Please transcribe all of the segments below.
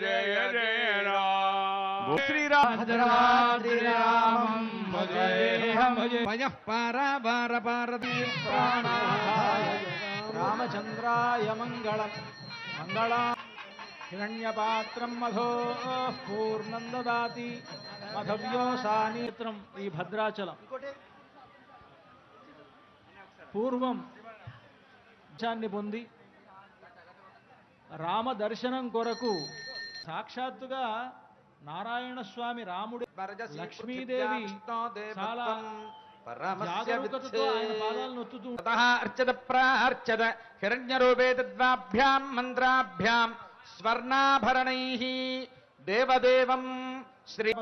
जय जय राम श्रीराम भद्राद्रिरामं भजेऽहं भजः पारावार पारती प्राणाय रामचंद्राय मंगलम मंगला हिरण्यपात्रं मधो पूर्णं ददाति मधव्योसानित्रं ఈ భద్రాచలం పూర్వం జాన్ని పొంది రామ దర్శనం కొరకు సాక్షాత్తుగా నారాయణ స్వామి రాముడి లక్ష్మీదేవి చాలా జాగరూకతతో ఆయన పాదాలను నొత్తుతూ అర్చద ప్రార్చద హిరణ్యరూపే తద్వాభ్యాం మంత్రాభ్యాం స్వర్ణాభరణైః దేవదేవం శ్రీ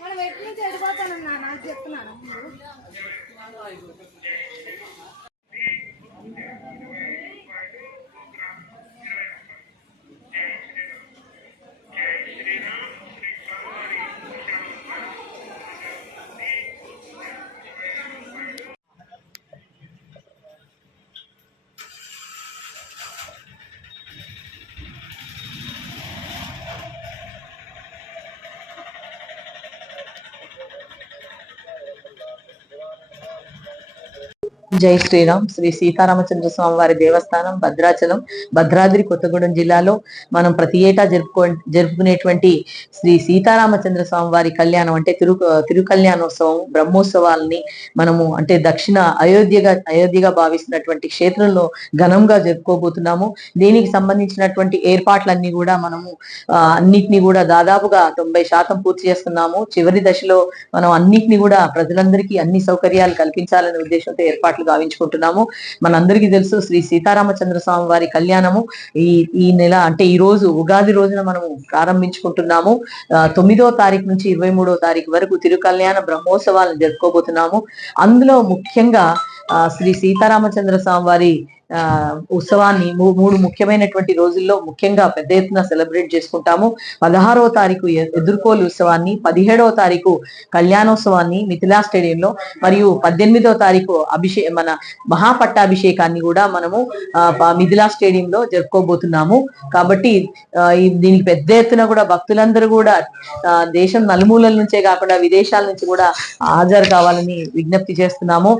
మనం ఎటు నుంచి వెళ్ళిపోతానన్నా నాకు చెప్తున్నాను జై శ్రీరామ్. శ్రీ సీతారామచంద్ర స్వామి వారి దేవస్థానం భద్రాచలం, భద్రాద్రి కొత్తగూడెం జిల్లాలో మనం ప్రతి ఏటా జరుపుకునేటువంటి శ్రీ సీతారామచంద్ర స్వామి వారి కళ్యాణం అంటే తిరుకళ్యాణోత్సవం బ్రహ్మోత్సవాలని మనము అంటే దక్షిణ అయోధ్యగా భావిస్తున్నటువంటి క్షేత్రంలో ఘనంగా జరుపుకోబోతున్నాము. దీనికి సంబంధించినటువంటి ఏర్పాట్లన్నీ కూడా మనము అన్నిటిని కూడా దాదాపుగా 90% పూర్తి చేస్తున్నాము. చివరి దశలో మనం అన్నిటిని కూడా ప్రజలందరికీ అన్ని సౌకర్యాలు కల్పించాలనే ఉద్దేశంతో ఏర్పాట్లు గావించుకుంటున్నాము. మనందరికీ తెలుసు శ్రీ సీతారామచంద్ర స్వామి వారి కళ్యాణము ఈ నెల అంటే ఈ రోజు ఉగాది రోజున మనము ప్రారంభించుకుంటున్నాము. 9వ తారీఖు నుంచి 23వ తారీఖు వరకు తిరుకల్యాణ బ్రహ్మోత్సవాలను జరుపుకోబోతున్నాము. అందులో ముఖ్యంగా శ్రీ సీతారామచంద్ర స్వామి వారి ఉత్సవాన్ని 3 ముఖ్యమైనటువంటి రోజుల్లో ముఖ్యంగా పెద్ద ఎత్తున సెలబ్రేట్ చేసుకుంటాము. 16వ తారీఖు ఎదుర్కోలు ఉత్సవాన్ని, 17వ తారీఖు కళ్యాణోత్సవాన్ని మిథిలా స్టేడియంలో, మరియు 18వ తారీఖు మన మహాపట్టాభిషేకాన్ని కూడా మనము మిథిలా స్టేడియంలో జరుపుకోబోతున్నాము. కాబట్టి దీనికి పెద్ద ఎత్తున కూడా భక్తులందరూ కూడా దేశం నలుమూలల నుంచే కాకుండా విదేశాల నుంచి కూడా హాజరు కావాలని విజ్ఞప్తి చేస్తున్నాము.